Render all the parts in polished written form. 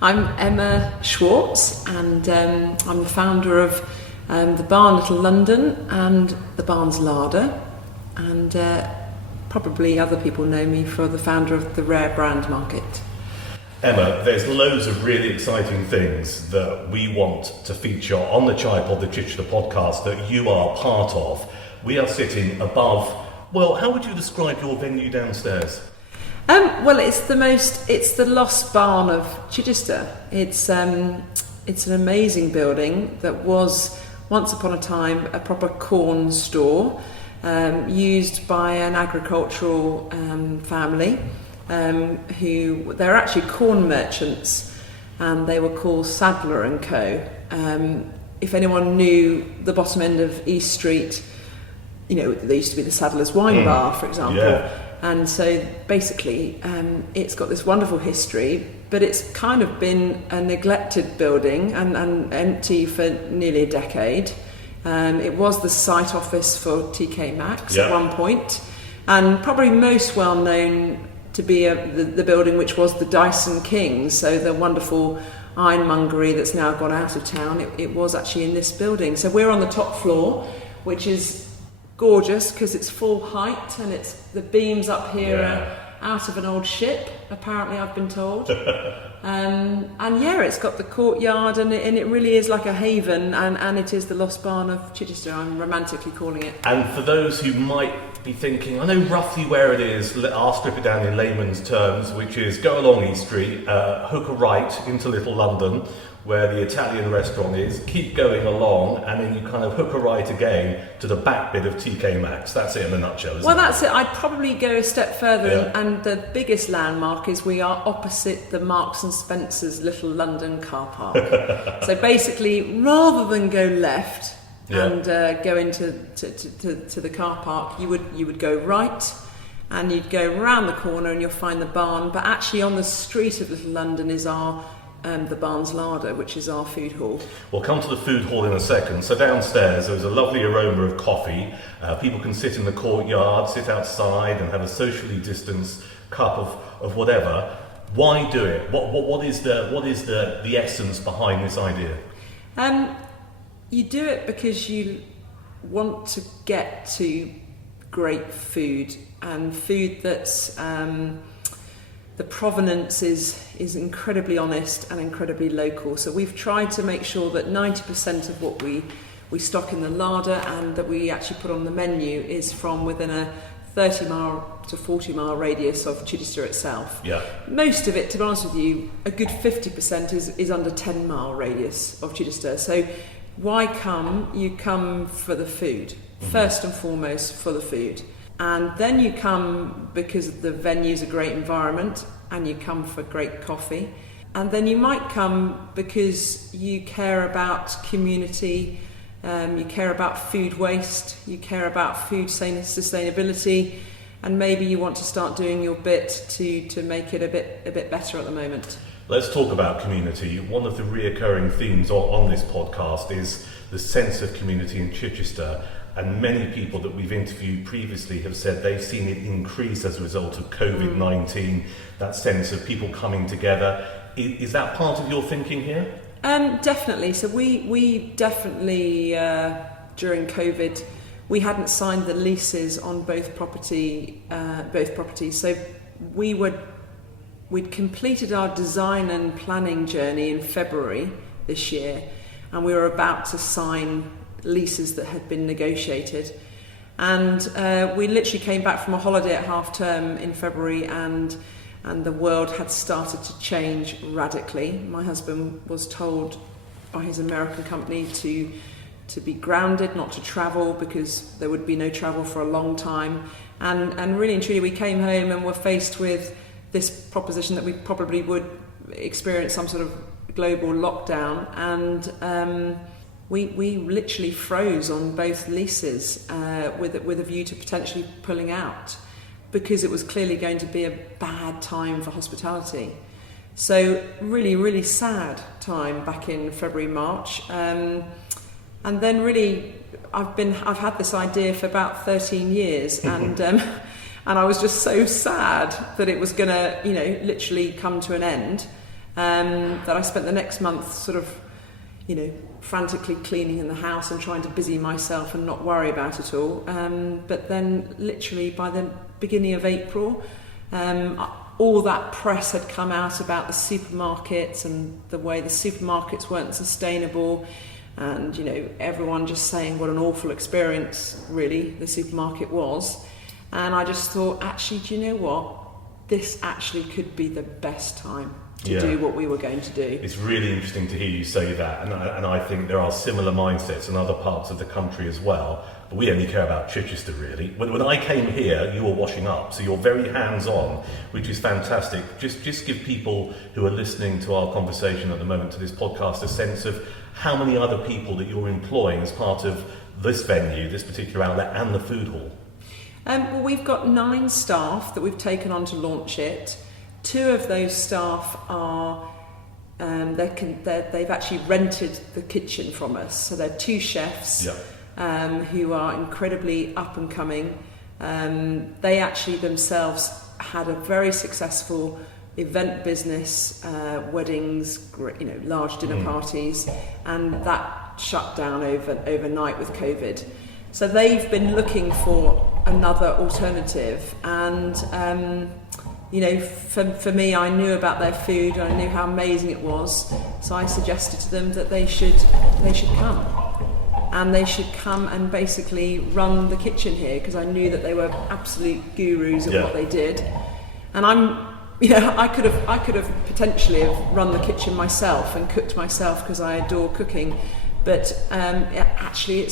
I'm Emma Schwarz, and I'm the founder of the Barn Little London and the Barn's Larder, and probably other people know me for the founder of the Rare Brand Market. Emma, there's loads of really exciting things that we want to feature on the Chai Pod, the Chichester Podcast, that you are part of. We are sitting above, well, how would you describe your venue downstairs? Well, it's the lost barn of Chichester. It's an amazing building that was once upon a time a proper corn store, used by an agricultural family who they're actually corn merchants, and they were called Sadler and Co. If anyone knew the bottom end of East Street, you know, there used to be the Sadler's Wine Bar, for example. Yeah. And so basically it's got this wonderful history, but it's kind of been a neglected building and empty for nearly a decade. It was the site office for TK Maxx at one point, and probably most well known to be the building which was the Dyson King, so the wonderful ironmongery that's now gone out of town. It was actually in this building. So we're on the top floor, which is gorgeous because it's full height, and it's the beams up here are out of an old ship, apparently, I've been told. It's got the courtyard, and it really is like a haven, and it is the lost barn of Chichester, I'm romantically calling it. And for those who might be thinking, I know roughly where it is, I'll strip it down in layman's terms, which is go along East Street, hook a right into Little London, where the Italian restaurant is, keep going along, and then you kind of hook a right again to the back bit of TK Maxx. That's it in a nutshell, isn't it? Well, that's it. I'd probably go a step further, and the biggest landmark is we are opposite the Marks and Spencer's Little London car park. So basically, rather than go left and go into to the car park, you would go right, and you'd go round the corner and you'll find the barn. But actually, on the street of Little London is our the Barn's Larder, which is our food hall. We'll come to the food hall in a second. So downstairs there's a lovely aroma of coffee. People can sit in the courtyard, sit outside and have a socially distanced cup of whatever. Why do it? What is the essence behind this idea? You do it because you want to get to great food, and food that's the provenance is incredibly honest and incredibly local. So we've tried to make sure that 90% of what we stock in the larder and that we actually put on the menu is from within a 30-mile to 40-mile radius of Chichester itself. Yeah. Most of it, to be honest with you, a good 50% is under 10-mile radius of Chichester. So why come? You come for the food, first and foremost for the food. And then you come because the venue's a great environment, and you come for great coffee. And then you might come because you care about community, you care about food waste, you care about food sustainability, and maybe you want to start doing your bit to make it a bit better at the moment. Let's talk about community. One of the reoccurring themes on this podcast is the sense of community in Chichester. And many people that we've interviewed previously have said they've seen it increase as a result of COVID-19, that sense of people coming together. Is that part of your thinking here? Definitely. So we definitely, during COVID, we hadn't signed the leases on both properties. So we'd completed our design and planning journey in February this year, and we were about to sign leases that had been negotiated, and we literally came back from a holiday at half term in February, and the world had started to change radically. My husband was told by his American company to be grounded, not to travel, because there would be no travel for a long time, and really and truly we came home and were faced with this proposition that we probably would experience some sort of global lockdown, and we literally froze on both leases with a view to potentially pulling out, because it was clearly going to be a bad time for hospitality. So really, really sad time back in February, March. And then really, I've had this idea for about 13 years, and I was just so sad that it was going to, literally come to an end. that I spent the next month sort of, frantically cleaning in the house and trying to busy myself and not worry about it all. But then literally by the beginning of April, all that press had come out about the supermarkets and the way the supermarkets weren't sustainable, and everyone just saying what an awful experience really the supermarket was. And I just thought, actually, do you know what? This actually could be the best time to do what we were going to do. It's really interesting to hear you say that, and I think there are similar mindsets in other parts of the country as well, but we only care about Chichester really. When I came here, you were washing up, so you're very hands-on, which is fantastic. Just give people who are listening to our conversation at the moment, to this podcast, a sense of how many other people that you're employing as part of this venue, this particular outlet, and the food hall. Well, we've got 9 staff that we've taken on to launch it. 2 of those staff are, they've actually rented the kitchen from us. So they're 2 chefs who are incredibly up and coming. They actually themselves had a very successful event business, weddings, large dinner parties, and that shut down overnight with COVID. So they've been looking for another alternative, and for me, I knew about their food, and I knew how amazing it was. So I suggested to them that they should come, and they should come and basically run the kitchen here, because I knew that they were absolute gurus of what they did. And I could have potentially have run the kitchen myself and cooked myself, because I adore cooking, but actually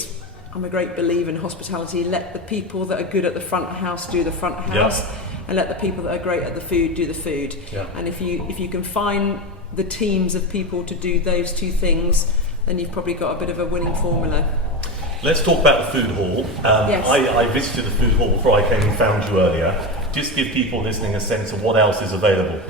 I'm a great believer in hospitality. Let the people that are good at the front of house do the front of house, and let the people that are great at the food do the food. And if you can find the teams of people to do those 2 things, then you've probably got a bit of a winning formula. Let's talk about the food hall. Yes. I visited the food hall before I came and found you earlier. Just give people listening a sense of what else is available.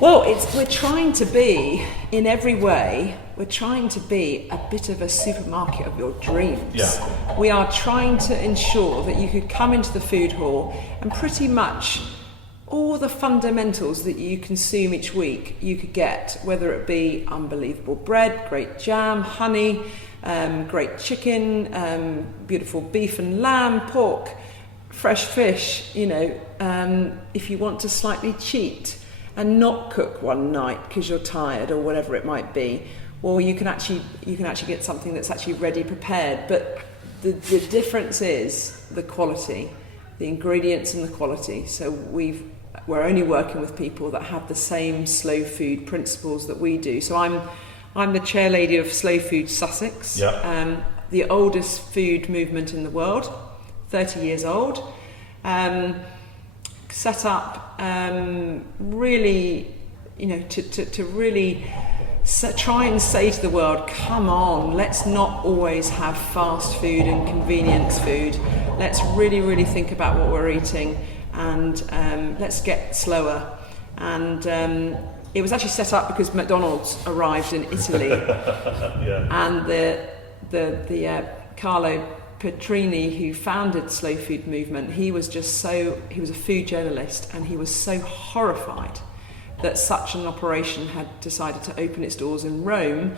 Well, we're trying to be, in every way, we're trying to be a bit of a supermarket of your dreams. We are trying to ensure that you could come into the food hall and pretty much all the fundamentals that you consume each week you could get, whether it be unbelievable bread, great jam, honey, great chicken, beautiful beef and lamb, pork, fresh fish, if you want to slightly cheat and not cook one night because you're tired or whatever it might be, well, you can actually get something that's actually ready prepared. But the difference is the quality, the ingredients and the quality. So we're only working with people that have the same slow food principles that we do. So I'm the chair lady of Slow Food Sussex, the oldest food movement in the world, 30 years old. Set up really, to really try and say to the world, come on, let's not always have fast food and convenience food. Let's really, really think about what we're eating, and let's get slower. And it was actually set up because McDonald's arrived in Italy, and the Carlo Petrini, who founded Slow Food Movement, he was a food journalist, and he was so horrified that such an operation had decided to open its doors in Rome,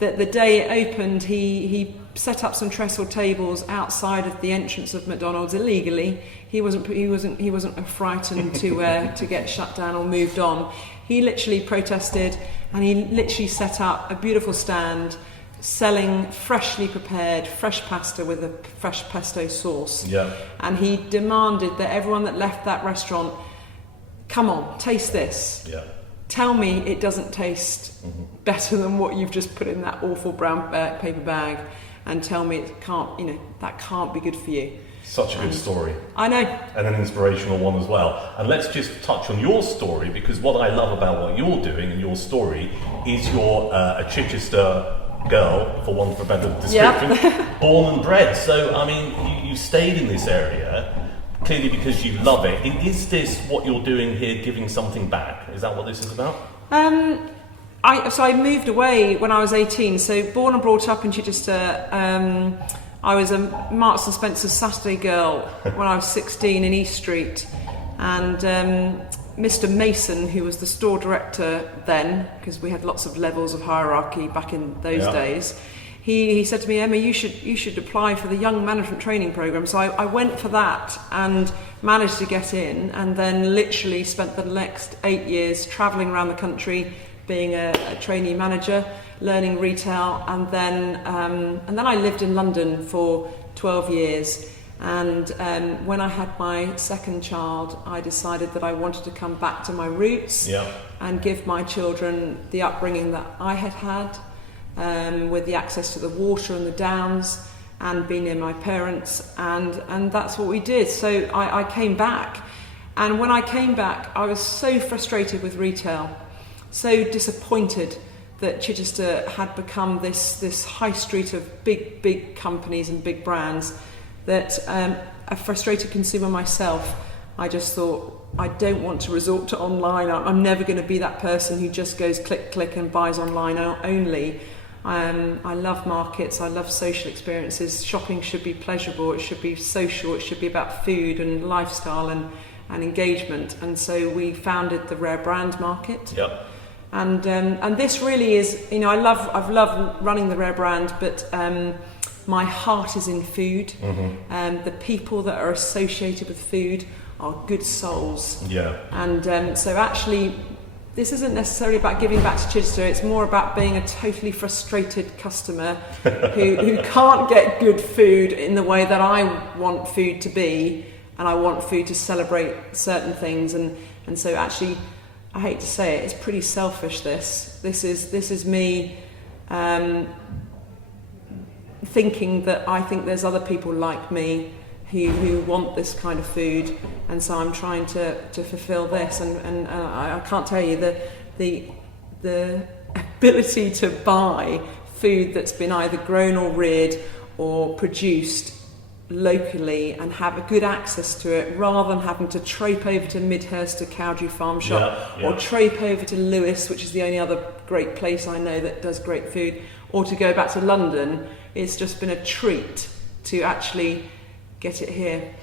that the day it opened, he set up some trestle tables outside of the entrance of McDonald's illegally. He wasn't frightened to get shut down or moved on. He literally protested, and he literally set up a beautiful stand selling freshly prepared fresh pasta with a fresh pesto sauce. And he demanded that everyone that left that restaurant, come on, taste this. Tell me it doesn't taste better than what you've just put in that awful brown paper bag, and tell me it can't, that can't be good for you. Such a good story. I know. And an inspirational one as well. And let's just touch on your story, because what I love about what you're doing and your story is you're a Chichester girl, for want of a better description, born and bred. So, I mean, you stayed in this area, clearly because you love it. Is this what you're doing here, giving something back? Is that what this is about? I moved away when I was 18, so born and brought up in Chichester. I was a Marks and Spencer's Saturday girl when I was 16 in East Street, and Mr. Mason, who was the store director then, because we had lots of levels of hierarchy back in those days, he said to me, Emma, you should apply for the Young Management Training Programme. So I went for that and managed to get in, and then literally spent the next 8 years travelling around the country, being a trainee manager, learning retail, and then I lived in London for 12 years. And when I had my second child, I decided that I wanted to come back to my roots and give my children the upbringing that I had had, with the access to the water and the downs, and being near my parents, and that's what we did. So I came back, and when I came back, I was so frustrated with retail, so disappointed that Chichester had become this high street of big companies and big brands, that a frustrated consumer myself, I just thought, I don't want to resort to online. I'm never going to be that person who just goes click and buys online only. I love markets, I love social experiences. Shopping should be pleasurable, it should be social, it should be about food and lifestyle and engagement. And so we founded the Rare Brand Market. Yep. And this really is, I've loved running the Rare Brand, but my heart is in food. The people that are associated with food are good souls. Yeah. And so actually, this isn't necessarily about giving back to Chichester, it's more about being a totally frustrated customer who can't get good food in the way that I want food to be, and I want food to celebrate certain things. And so actually, I hate to say it, it's pretty selfish. This is me thinking that I think there's other people like me who want this kind of food, and so I'm trying to fulfil this. And I can't tell you the ability to buy food that's been either grown or reared or produced locally and have a good access to it, rather than having to trape over to Midhurst to Cowdery Farm Shop, or trape over to Lewis, which is the only other great place I know that does great food, or to go back to London. It's just been a treat to actually get it here.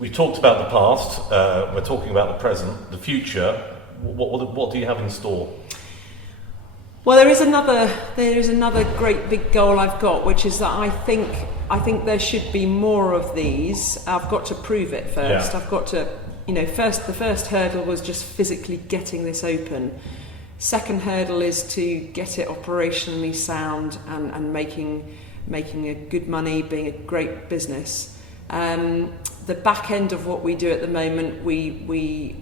We talked about the past, we're talking about the present, the future. What do you have in store? Well, there is another great big goal I've got, which is that I think there should be more of these. I've got to prove it first. Yeah. I've got to, the first hurdle was just physically getting this open. Second hurdle is to get it operationally sound and making a good money, being a great business. The back end of what we do at the moment, we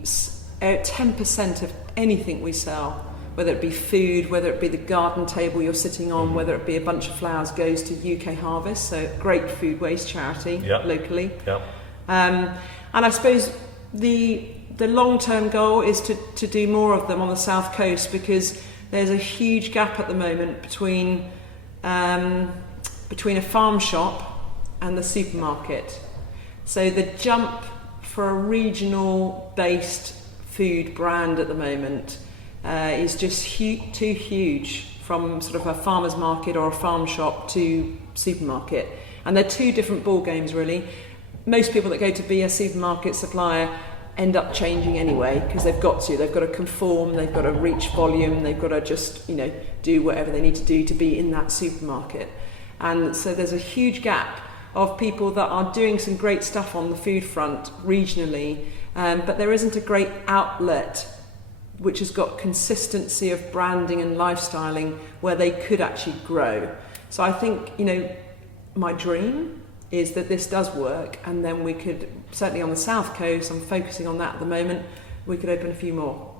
10% of anything we sell, whether it be food, whether it be the garden table you're sitting on, whether it be a bunch of flowers, goes to UK Harvest, so great food waste charity locally. Yep. And I suppose the long-term goal is to do more of them on the south coast, because there's a huge gap at the moment between a farm shop and the supermarket. So the jump for a regional based food brand at the moment is just too huge, from sort of a farmer's market or a farm shop to supermarket. And they're two different ball games really. Most people that go to be a supermarket supplier end up changing anyway, because they've got to conform, they've got to reach volume, they've got to just do whatever they need to do to be in that supermarket. And so there's a huge gap of people that are doing some great stuff on the food front regionally, but there isn't a great outlet which has got consistency of branding and lifestyling where they could actually grow. So I think, my dream is that this does work, and then we could, certainly on the south coast, I'm focusing on that at the moment, we could open a few more.